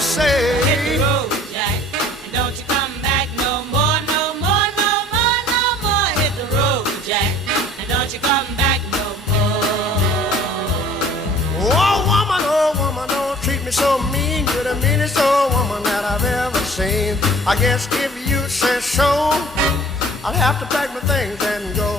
say. Hit the road, Jack, and don't you come back no more, no more, no more, no more. Hit the road, Jack, and don't you come back no more. Oh woman, don't treat me so mean. You're the meanest old woman that I've ever seen. I guess if you say so, I'll have to pack my things and go.